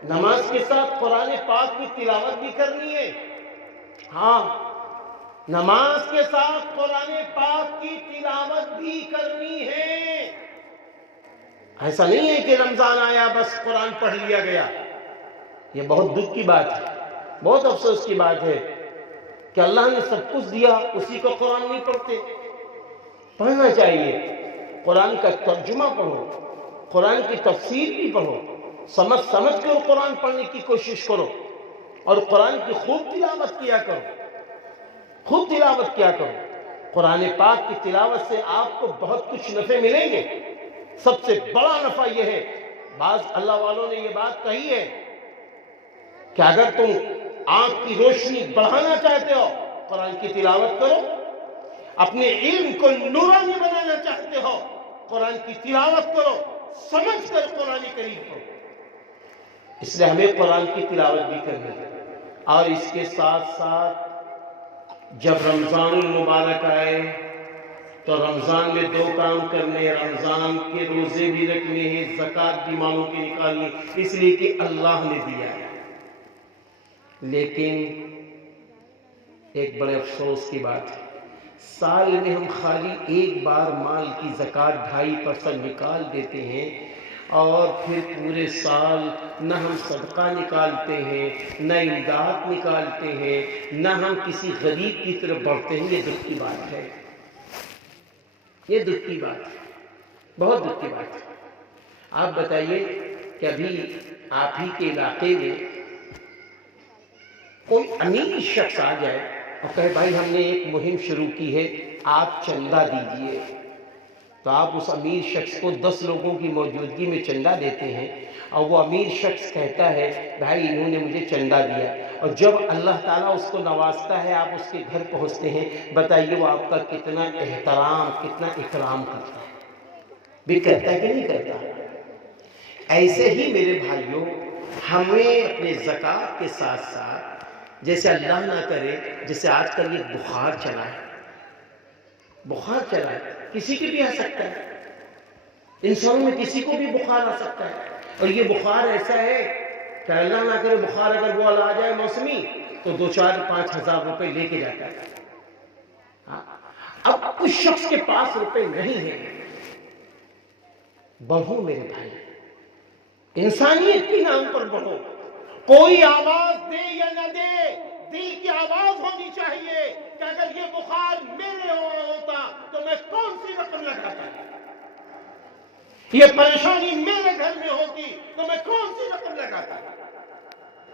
نماز کے ساتھ قرآن پاک کی تلاوت بھی کرنی ہے، ہاں نماز کے ساتھ قرآن پاک کی تلاوت بھی کرنی ہے۔ ایسا نہیں ہے کہ رمضان آیا بس قرآن پڑھ لیا گیا، یہ بہت دکھ کی بات ہے، بہت افسوس کی بات ہے کہ اللہ نے سب کچھ دیا اسی کو قرآن نہیں پڑھتے۔ پڑھنا چاہیے، قرآن کا ترجمہ پڑھو، قرآن کی تفسیر بھی پڑھو، سمجھ کر قرآن پڑھنے کی کوشش کرو، اور قرآن کی خوب تلاوت کیا کرو، خوب تلاوت کیا کرو۔ قرآن پاک کی تلاوت سے آپ کو بہت کچھ نفع ملیں گے۔ سب سے بڑا نفع یہ ہے، بعض اللہ والوں نے یہ بات کہی ہے کہ اگر تم آنکھ کی روشنی بڑھانا چاہتے ہو قرآن کی تلاوت کرو، اپنے علم کو نورانی بنانا چاہتے ہو قرآن کی تلاوت کرو، سمجھ کر قرآن کریم پڑھو۔ اس لیے ہمیں قرآن کی تلاوت بھی کرنی ہے، اور اس کے ساتھ ساتھ جب رمضان المبارک آئے تو رمضان میں 2 کام کرنے، رمضان کے روزے بھی رکھنے ہیں، زکوٰۃ بھی مالوں کی نکالنی، اس لیے کہ اللہ نے دیا ہے۔ لیکن ایک بڑے افسوس کی بات ہے، سال میں ہم خالی ایک بار مال کی زکوٰۃ 2.5% نکال دیتے ہیں، اور پھر پورے سال نہ ہم صدقہ نکالتے ہیں، نہ امداد نکالتے ہیں، نہ ہم کسی غریب کی طرف بڑھتے ہیں۔ یہ دکھ کی بات ہے، یہ دکھ کی بات ہے، بہت دکھ کی بات ہے۔ آپ بتائیے کہ ابھی آپ ہی کے علاقے میں کوئی امیر شخص آ جائے اور کہے بھائی ہم نے ایک مہم شروع کی ہے، آپ چندہ دیجئے، تو آپ اس امیر شخص کو 10 لوگوں کی موجودگی میں چندہ دیتے ہیں، اور وہ امیر شخص کہتا ہے بھائی انہوں نے مجھے چندہ دیا، اور جب اللہ تعالیٰ اس کو نوازتا ہے آپ اس کے گھر پہنچتے ہیں، بتائیے وہ آپ کا کتنا احترام، کتنا اکرام کرتا ہے، بھی کرتا ہے کہ نہیں کرتا؟ ایسے ہی میرے بھائیوں، ہمیں اپنے زکوٰۃ کے ساتھ ساتھ، جیسے اللہ نہ کرے جیسے آج کل یہ بخار چلا ہے، بخار چلا ہے، کسی کی بھی آ سکتا ہے، انسانوں میں کسی کو بھی بخار آ سکتا ہے، اور یہ بخار ایسا ہے کہ اللہ نہ کرے بخار اگر وہ آ جائے موسمی تو 2-4-5 ہزار روپے لے کے جاتا ہے۔ اب اس شخص کے پاس روپے نہیں ہیں، بڑھو میرے بھائی، انسانیت کے نام پر بڑھو، کوئی آواز دے یا نہ دے، دل کی آواز ہونی چاہیے کہ اگر یہ بخار میرے ہوتا تو میں کون سی رقم لگاتا، یہ پریشانی میرے گھر میں ہوتی تو میں کون سی رقم لگاتا۔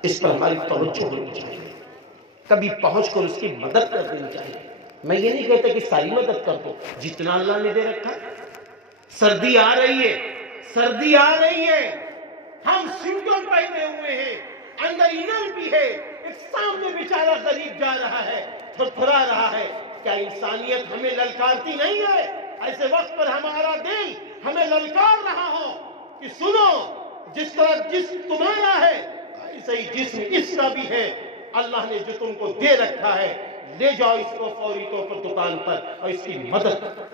اس پر ہماری توجہ ہونی چاہیے، کبھی پہنچ کر اس کی مدد کر دینی چاہیے۔ میں یہ نہیں کہتا کہ ساری مدد کر دو، جتنا اللہ نے دے رکھا۔ سردی آ رہی ہے، سردی آ رہی ہے، ہم سویٹر پہنے ہوئے ہیں، اندر انر بھی ہے، ایک سامنے بیچارہ غریب جا رہا ہے، تھرتھرا رہا ہے، کیا انسانیت ہمیں للکارتی نہیں ہے؟ ایسے وقت پر ہمارا دل ہمیں للکار رہا ہو کہ سنو، جس طرح جسم تمہارا ہے ایسے ہی جسم اس کا بھی ہے، اللہ نے جو تم کو دے رکھا ہے لے جاؤ اس کو فوری طور پر دکان پر اور اس کی مدد کرو۔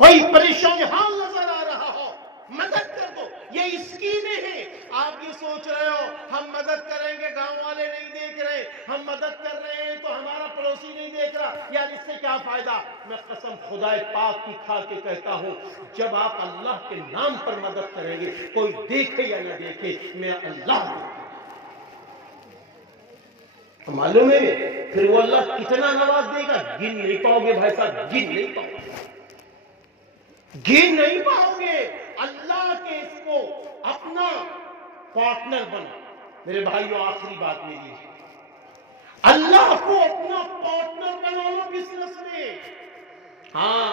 کوئی پریشان حال نظر آ رہا ہو مدد کر دو، یہ اسکیمیں ہیں۔ آپ یہ سوچ رہے ہو ہم مدد کریں گے گاؤں والے نہیں دیکھ رہے، ہم مدد کر رہے ہیں تو ہمارا پڑوسی نہیں دیکھ رہا، یار اس سے کیا فائدہ؟ میں قسم خدا پاک کی کھا کے کہتا ہوں، جب آپ اللہ کے نام پر مدد کریں گے، کوئی دیکھے یا نہ دیکھے، میرا اللہ معلوم ہے پھر وہ اللہ کتنا نواز دے گا، گن نہیں پاؤ گے بھائی صاحب، گن نہیں پاؤ گے، گن نہیں پاؤ گے۔ اللہ کے اس کو اپنا پارٹنر بنا۔ میرے بھائیوں آخری بات میری ہے، اللہ کو اپنا پارٹنر بنا لو بزنس میں۔ ہاں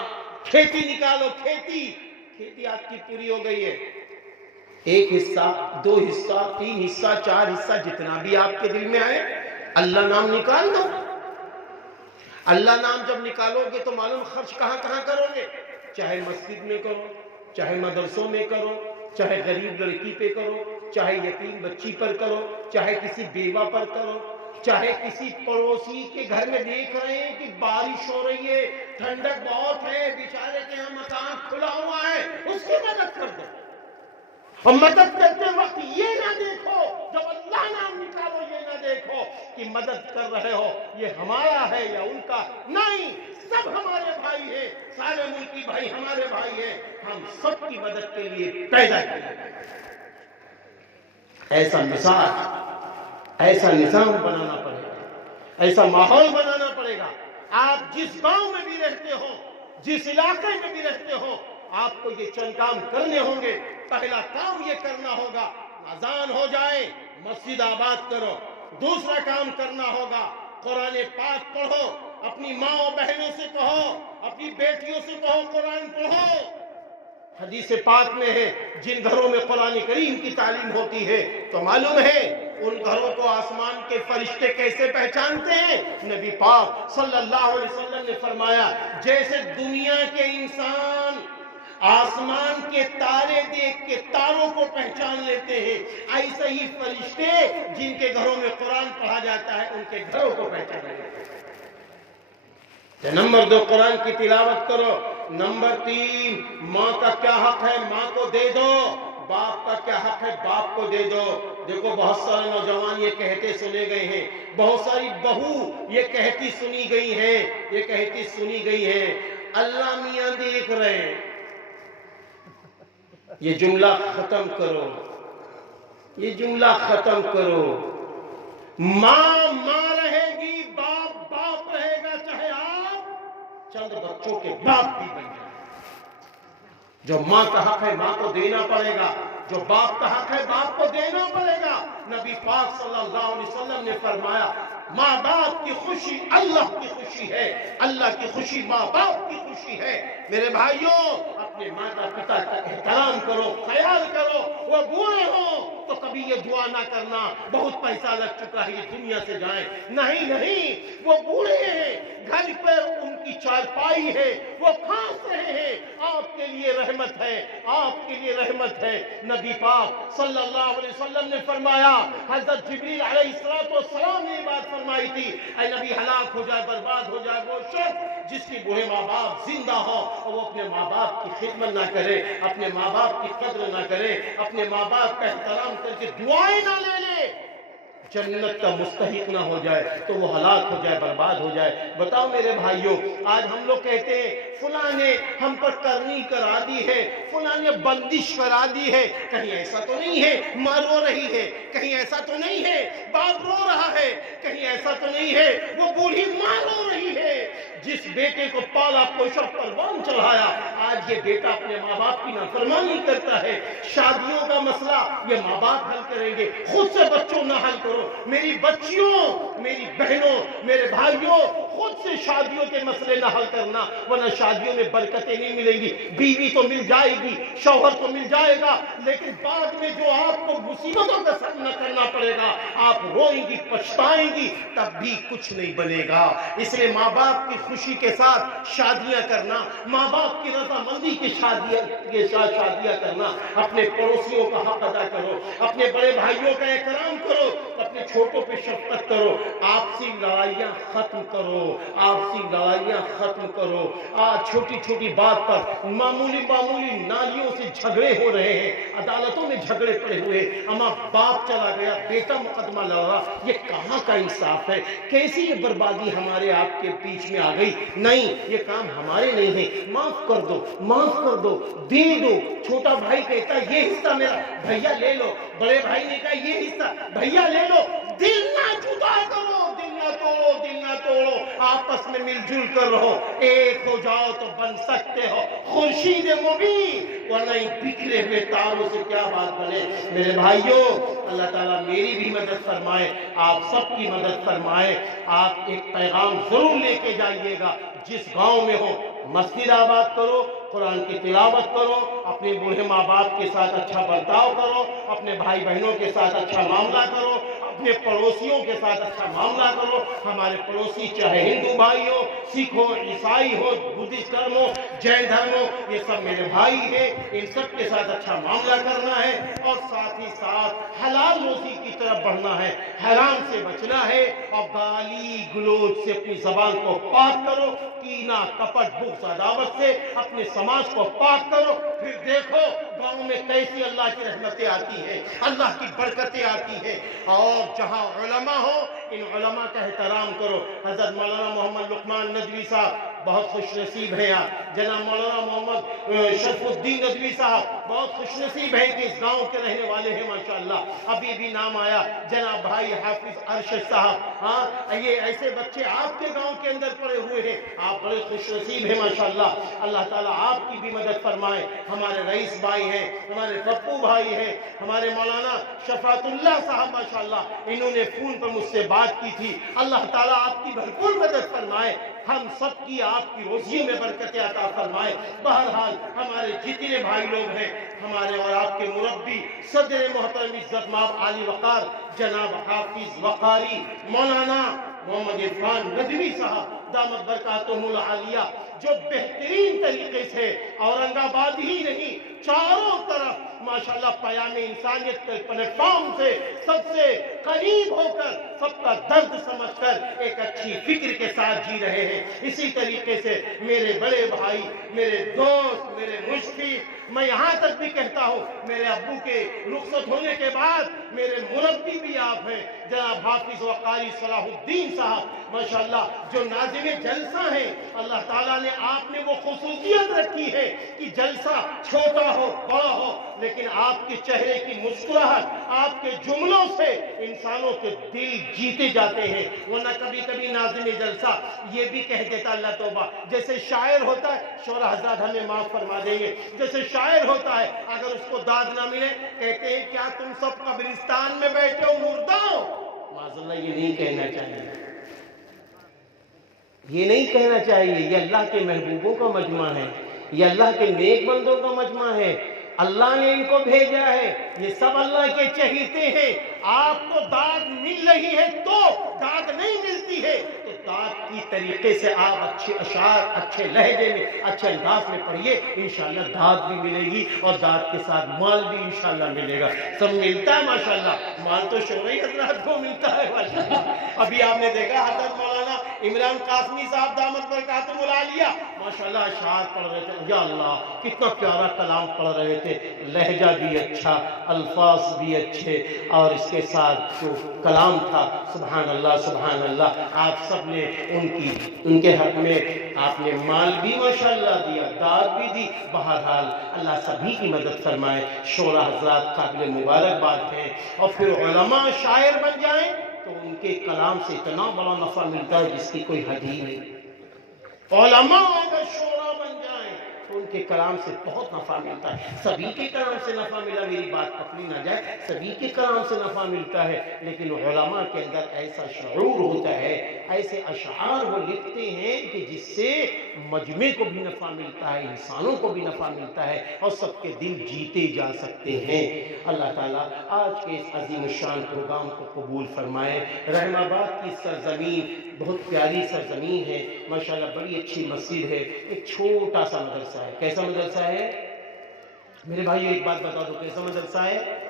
کھیتی نکالو، کھیتی آپ کی پوری ہو گئی ہے، 1 حصہ 2 حصہ 3 حصہ 4 حصہ جتنا بھی آپ کے دل میں آئے اللہ نام نکال دو۔ اللہ نام جب نکالو گے تو معلوم خرچ کہاں کہاں کرو گے، چاہے مسجد میں کرو، چاہے مدرسوں میں کرو، چاہے غریب لڑکی پہ کرو، چاہے یتیم بچی پر کرو، چاہے کسی بیوہ پر کرو، چاہے کسی پڑوسی کے گھر میں دیکھ رہے ہیں کہ بارش ہو رہی ہے، ٹھنڈک بہت ہے، بیچارے کے یہاں مکان کھلا ہوا ہے، اس کی مدد کر دو۔ اور مدد کرتے وقت یہ نہ دیکھو، جب اللہ نام نکالو یہ نہ دیکھو کہ مدد کر رہے ہو یہ ہمارا ہے یا ان کا، نہیں، سب ہمارے بھائی ہیں، سارے ملکی بھائی ہمارے بھائی ہیں، ہم سب کی مدد کے لیے پیدا کیے۔ ایسا مزاج، ایسا نظام بنانا پڑے گا، ایسا ماحول بنانا پڑے گا۔ آپ جس گاؤں میں بھی رہتے ہو، جس علاقے میں بھی رہتے ہو، آپ کو یہ چند کام کرنے ہوں گے۔ پہلا کام یہ کرنا ہوگا، اذان ہو جائے مسجد آباد کرو۔ دوسرا کام کرنا ہوگا، قرآن پاک پڑھو، اپنی ماں و بہنوں سے کہو، اپنی بیٹیوں سے کہو قرآن پڑھو۔ حدیث پاک میں ہے جن گھروں میں قرآن کریم کی تعلیم ہوتی ہے تو معلوم ہے ان گھروں کو آسمان کے فرشتے کیسے پہچانتے ہیں۔ نبی پاک صلی اللہ علیہ وسلم نے فرمایا جیسے دنیا کے انسان آسمان کے تارے دیکھ کے تاروں کو پہچان لیتے ہیں، ایسے ہی فرشتے جن کے گھروں میں قرآن پڑھا جاتا ہے ان کے گھروں کو پہچان لیتے ہیں۔ نمبر 2 قرآن کی تلاوت کرو۔ نمبر 3 ماں کا کیا حق ہے ماں کو دے دو، باپ کا کیا حق ہے باپ کو دے دو۔ دیکھو بہت سارے نوجوان یہ کہتے سنے گئے ہیں، بہت ساری بہو یہ کہتی سنی گئی ہیں، یہ کہتی سنی گئی ہیں اللہ میاں دیکھ رہے ہیں، یہ جملہ ختم کرو، یہ جملہ ختم کرو. ماں ماں رہے گی، باپ باپ رہے گا، چاہے آپ چند بچوں کے باپ بھی بن جائیں. جو ماں کا حق ہے ماں کو دینا پڑے گا، جو باپ کا حق ہے باپ کو دینا پڑے گا. نبی پاک صلی اللہ علیہ وسلم نے فرمایا ماں باپ کی خوشی اللہ کی خوشی ہے، اللہ کی خوشی ماں باپ کی خوشی ہے. میرے بھائیوں، اپنے ماتا پتا کا احترام کرو، خیال کرو. وہ بوڑھے ہوں تو کبھی یہ دعا نہ کرنا بہت پیسہ لگ چکا ہے یہ دنیا سے جائیں. نہیں نہیں، وہ بوڑھے ہیں، گھر پر ان کی چارپائی ہے، وہ کھانس رہے ہیں، آپ کے لیے رحمت ہے، آپ کے لیے رحمت ہے. نبی پاک صلی اللہ علیہ وسلم نے فرمایا، حضرت جبریل علیہ السلام نے بات فرمائی تھی، اے نبی ہلاک ہو جائے، برباد ہو جائے وہ شخص جس کی بوڑھے ماں باپ زندہ ہو اور وہ اپنے ماں باپ کی خدمت نہ کرے، اپنے ماں باپ کی قدر نہ کرے، اپنے ماں باپ کا احترام کر کے دعائیں نہ لے لے، جنت کا مستحق نہ ہو جائے تو وہ ہلاک ہو جائے، برباد ہو جائے. بتاؤ میرے بھائیوں، آج ہم لوگ کہتے ہیں فلاں نے ہم پر کرنی کرا دی ہے، فلاں نے بندش کرا دی ہے. کہیں ایسا تو نہیں ہے ماں رو رہی ہے، کہیں ایسا تو نہیں ہے باپ رو رہا ہے، کہیں ایسا تو نہیں ہے وہ بوڑھی ماں رو رہی ہے. جس بیٹے کو پالا پوشا پروان چڑھایا، آج یہ بیٹا اپنے ماں باپ کی نافرمانی کرتا ہے. شادیوں کا مسئلہ یہ ماں باپ حل کریں گے، خود سے بچوں نہ حل کرو. میری بچیوں، میری بہنوں، میرے بھائیوں، خود سے شادیوں کے مسئلے نہ حل کرنا، ورنہ شادیوں میں برکتیں نہیں ملیں گی. بیوی تو مل جائے گی، شوہر تو مل جائے گا، لیکن بعد میں جو آپ کو مصیبتوں کا سامنا کرنا پڑے گا، آپ روئیں گی، پچھتائیں گی، تب بھی کچھ نہیں بنے گا. اس لیے ماں باپ کی خوشی کے ساتھ شادیاں کرنا، ماں باپ کی رضامندی کے ساتھ شادیاں کرنا. اپنے پڑوسیوں کا حق ادا کرو، اپنے بڑے بھائیوں کا احترام کرو، اپنے چھوٹوں پہ شفقت کرو. آپسی لڑائیاں ختم کرو، آپسی لڑائیاں ختم کرو. آج چھوٹی چھوٹی بات پر معمولی نالیوں سے جھگڑے ہو رہے ہیں، عدالتوں میں جھگڑے پڑے ہوئے. اما باپ چلا گیا، بیٹا مقدمہ لڑ رہا، یہ کہاں کا انصاف ہے؟ کیسی یہ بربادی ہمارے آپ کے بیچ میں آ گئی؟ نہیں، یہ کام ہمارے نہیں ہے. معاف کر دو، معاف کر دو، دے دو. چھوٹا بھائی کہتا ہے یہ حصہ میرا، بھیا لے لو. بڑے بھائی نے کہا یہ حصہ، بھیا لے لو. دل نہ جدا کرو، دل نہ توڑو، دل نہ توڑو. آپس میں مل جل کر رہو، ایک ہو جاؤ تو بن سکتے ہو خورشید مبین، ورنہ ان بکھرے ہوئے تاروں سے کیا بات بنے. میرے بھائیوں، اللہ تعالیٰ میری بھی مدد فرمائے، آپ سب کی مدد فرمائے. آپ ایک پیغام ضرور لے کے جائیے گا. جس گاؤں میں ہو مسجد آباد کرو، قرآن کی تلاوت کرو، اپنے بوڑھے ماں باپ کے ساتھ اچھا برتاؤ کرو، اپنے بھائی بہنوں کے ساتھ اچھا معاملہ کرو، اپنے پڑوسیوں کے ساتھ اچھا معاملہ کرو. ہمارے پڑوسی چاہے ہندو بھائی ہو، سکھ ہو، عیسائی ہو، بدھسٹ دھرم ہو، جین دھرم ہو، یہ سب میرے بھائی ہیں. ان سب کے ساتھ اچھا معاملہ کرنا ہے، اور ساتھ ہی ساتھ حلال روزی کی طرف بڑھنا ہے، حرام سے بچنا ہے. اور گالی گلوچ سے اپنی زبان کو پاک کرو، کینہ کپٹ بغض عداوت سے اپنے سماج کو پاک کرو. پھر دیکھو گاؤں میں کیسی اللہ کی رحمتیں آتی ہیں، اللہ کی برکتیں آتی ہیں. اور جہاں علماء ہو، ان علماء کا احترام کرو. حضرت مولانا محمد لقمان ندوی صاحب بہت خوش نصیب ہیں آپ. جناب مولانا محمد شرف الدین ندوی صاحب بہت خوش نصیب ہیں کہ اس گاؤں کے رہنے والے ہیں ماشاءاللہ. ابھی بھی نام آیا جناب بھائی حافظ ارشد صاحب. ہاں، یہ ایسے بچے آپ کے گاؤں کے اندر پڑے ہوئے ہیں، آپ بڑے خوش نصیب ہیں ماشاءاللہ. اللہ تعالیٰ آپ کی بھی مدد فرمائے. ہمارے رئیس بھائی ہیں، ہمارے پپو بھائی ہیں، ہمارے مولانا شفاعت اللہ صاحب ماشاءاللہ، انہوں نے فون پر مجھ سے بات کی تھی. اللہ تعالیٰ آپ کی بھرپور مدد فرمائے، ہم سب کی آپ کی روزی میں برکت عطا فرمائے. بہرحال ہمارے جتنے بھائی لوگ ہیں، ہمارے اور آپ کے مربی صدر محترم عزت مآب عالی وقار جناب حافظ وقاری مولانا محمد عرفان ندوی صاحب دامت برکاتہم العالیہ، جو بہترین طریقے سے اورنگ آباد ہی نہیں چاروں طرف ماشاءاللہ پیام انسانیت کے پلیٹ فارم سے سب سے قریب ہو کر سب کا درد سمجھ کر ایک اچھی فکر کے ساتھ جی رہے ہیں. اسی طریقے سے میرے بڑے بھائی، میرے دوست، میرے مشفق، میں یہاں تک بھی کہتا ہوں میرے ابو کے رخصت ہونے کے بعد میرے مربی بھی آپ ہیں جناب حافظ وقاری صلاح الدین صاحب ماشاءاللہ، جو نازک ناظم جلسہ ہیں، اللہ تعالیٰ نے آپ نے وہ خصوصیت رکھی ہے کہ جلسہ چھوٹا ہو بڑا ہو لیکن آپ کے چہرے کی مسکراہٹ، آپ کے جملوں سے انسانوں کے دل جیتے جاتے ہیں۔ ورنہ کبھی کبھی ناظم جلسہ یہ بھی کہہ دیتا، اللہ توبہ، جیسے شاعر ہوتا ہے، شعراء حضرات ہمیں معاف فرما دیں گے، جیسے شاعر ہوتا ہے اگر اس کو داد نہ ملے کہتے ہیں کیا تم سب قبرستان میں بیٹھے ہو مردوں؟ معاذ اللہ یہ نہیں کہنا چاہیے، یہ نہیں کہنا چاہیے۔ یہ اللہ کے محبوبوں کا مجمع ہے، یہ اللہ کے نیک بندوں کا مجمع ہے، اللہ نے ان کو بھیجا ہے، یہ سب اللہ کے چہیتے ہیں۔ آپ کو داد مل رہی ہے تو داد نہیں ملتی ہے تو داد کی طریقے سے آپ اچھے اشعار، اچھے لہجے میں، اچھے انداز میں پڑھیے، انشاءاللہ داد بھی ملے گی اور داد کے ساتھ مال بھی انشاءاللہ ملے گا۔ سب ملتا ہے ماشاءاللہ، مال تو شعراء حضرات کو ملتا ہے ماشاءاللہ۔ ابھی آپ نے دیکھا حضرت مولانا عمران قاسمی صاحب دامت برکاتہم العالیہ ماشاءاللہ اشعار پڑھ رہے تھے، یا اللہ کتنا پیارا کلام پڑھ رہے تھے، لہجہ بھی اچھا، الفاظ بھی اچھے، اور اس کے ساتھ جو کلام تھا سبحان اللہ سبحان اللہ۔ آپ سب نے ان کے حق میں آپ نے مال بھی ماشاءاللہ دیا، داد بھی دی۔ بہرحال اللہ سبھی کی مدد فرمائے، شعراء حضرات قابل مبارکباد ہیں، اور پھر علماء شاعر بن جائیں تو ان کے کلام سے اتنا بڑا نفع ملتا ہے جس کی کوئی حد ہی نہیں۔ علماء اگر شعراء بن جائیں تو ان کے کلام سے بہت نفع ملتا ہے۔ سبھی کے کلام سے نفع ملا، میری بات پکڑی نہ جائے، سبھی کے کلام سے نفع ملتا ہے، لیکن علماء کے اندر ایسا شعور ہوتا ہے، ایسے اشعار وہ لکھتے ہیں کہ جس سے مجمع کو بھی نفع ملتا ہے، انسانوں کو بھی نفع ملتا ہے، اور سب کے دل جیتے جا سکتے ہیں۔ اللہ تعالیٰ آج کے اس عظیم الشان پروگرام کو قبول فرمائے۔ رحم آباد کی سرزمین بہت پیاری سرزمین ہے، ماشاءاللہ بڑی اچھی مسجد ہے، ایک چھوٹا سا مدرسہ ہے۔ کیسا مدرسہ ہے میرے بھائیو؟ ایک بات بتا دو، کیسا مدرسہ ہے؟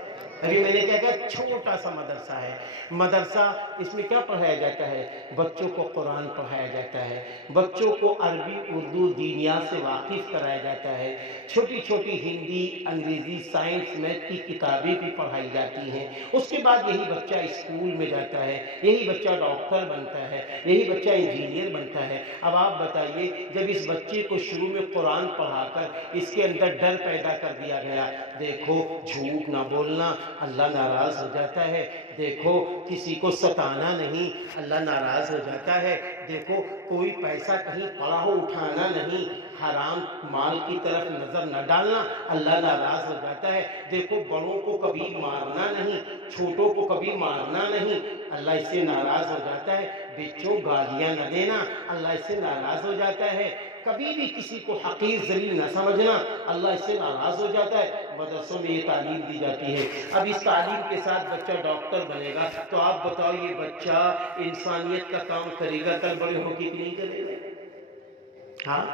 ابھی میں نے کیا کہا؟ چھوٹا سا مدرسہ ہے۔ مدرسہ اس میں کیا پڑھایا جاتا ہے؟ بچوں کو قرآن پڑھایا جاتا ہے، بچوں کو عربی اردو دینیات سے واقف کرایا جاتا ہے، چھوٹی چھوٹی ہندی انگریزی سائنس میتھ کی کتابیں بھی پڑھائی جاتی ہیں۔ اس کے بعد یہی بچہ اسکول میں جاتا ہے، یہی بچہ ڈاکٹر بنتا ہے، یہی بچہ انجینئر بنتا ہے۔ اب آپ بتائیے جب اس بچے کو شروع میں قرآن پڑھا کر اس کے اندر ڈر پیدا کر دیا گیا، دیکھو جھوٹ نہ بولنا اللہ ناراض ہو جاتا ہے، دیکھو کسی کو ستانا نہیں اللہ ناراض ہو جاتا ہے، دیکھو کوئی پیسہ کہیں پڑا ہو اٹھانا نہیں، حرام مال کی طرف نظر نہ ڈالنا اللہ ناراض ہو جاتا ہے، دیکھو بڑوں کو کبھی مارنا نہیں، چھوٹوں کو کبھی مارنا نہیں اللہ اس سے ناراض ہو جاتا ہے، بچوں گالیاں نہ دینا اللہ اس سے ناراض ہو جاتا ہے، کبھی بھی کسی کو حقیر ذلیل نہ سمجھنا اللہ اس سے ناراض ہو جاتا ہے۔ مدرسوں میں یہ تعلیم دی جاتی ہے۔ اب اس تعلیم کے ساتھ بچہ ڈاکٹر بنے گا تو آپ بتاؤ یہ بچہ انسانیت کا کام کرے گا کل بڑے ہو کے نہیں کرے گا؟ ہاں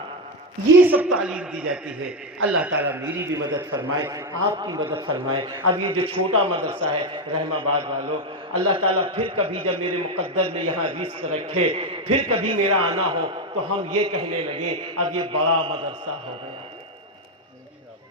یہ سب تعلیم دی جاتی ہے۔ اللہ تعالیٰ میری بھی مدد فرمائے، آپ کی مدد فرمائے۔ اب یہ جو چھوٹا مدرسہ ہے رحم آباد والوں، اللہ تعالیٰ پھر کبھی جب میرے مقدر میں یہاں رزق رکھے، پھر کبھی میرا آنا ہو تو ہم یہ کہنے لگیں اب یہ بڑا مدرسہ ہو گیا،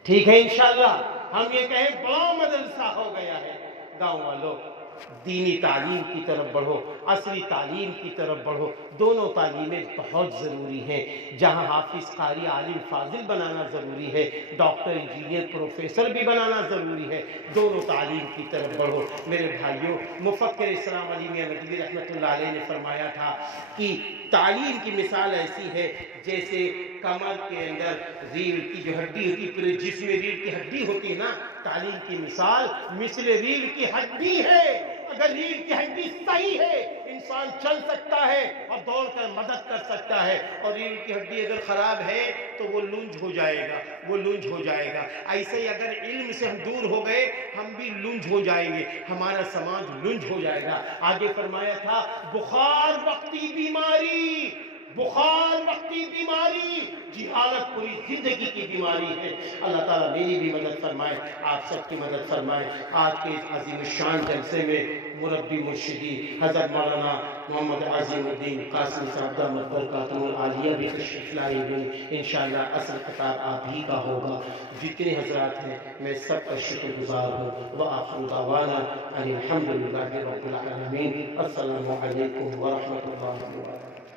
ٹھیک ہے انشاءاللہ ہم یہ کہیں بڑا مدرسہ ہو گیا ہے۔ گاؤں والوں دینی تعلیم کی طرف بڑھو، عصری تعلیم کی طرف بڑھو، دونوں تعلیمیں بہت ضروری ہیں۔ جہاں حافظ قاری عالم فاضل بنانا ضروری ہے، ڈاکٹر انجینئر پروفیسر بھی بنانا ضروری ہے، دونوں تعلیم کی طرف بڑھو۔ میرے بھائیوں مفکر اسلام علی میاں ندوی رحمۃ اللہ علیہ نے فرمایا تھا کہ تعلیم کی مثال ایسی ہے جیسے کمر کے اندر ریڑھ کی جو ہڈی ہوتی ہے، پورے جسم میں ریڑھ کی ہڈی ہوتی ہے نا، تعلیم کی مثال مثل ریڑھ کی ہڈی ہے۔ اگر ریڑھ کی ہڈی صحیح ہے انسان چل سکتا ہے اور دوڑ کر مدد کر سکتا ہے، اور ریڑھ کی ہڈی اگر خراب ہے تو وہ لنج ہو جائے گا، وہ لنج ہو جائے گا۔ ایسے ہی اگر علم سے ہم دور ہو گئے ہم بھی لنج ہو جائیں گے، ہمارا سماج لنج ہو جائے گا۔ آگے فرمایا تھا بخار وقتی بیماری، بخار وقتی بیماری، جہالت پوری زندگی کی بیماری ہے۔ اللہ تعالیٰ میری بھی مدد فرمائے، آپ سب کی مدد فرمائے۔ آج کے اس عظیم الشان جلسے میں مربی مرشدی حضرت مولانا محمد عظیم الدین قاسمی صاحب دامت برکاتہم العالیہ بھی تشریف لائے ہوئے، انشاءاللہ اصل خطاب آپ ہی کا ہوگا۔ جتنے حضرات ہیں میں سب کا شکر گزار ہوں۔ وآخر دعوانا ان الحمد للہ رب العالمین۔ السلام علیکم ورحمۃ اللہ وبرکاتہ۔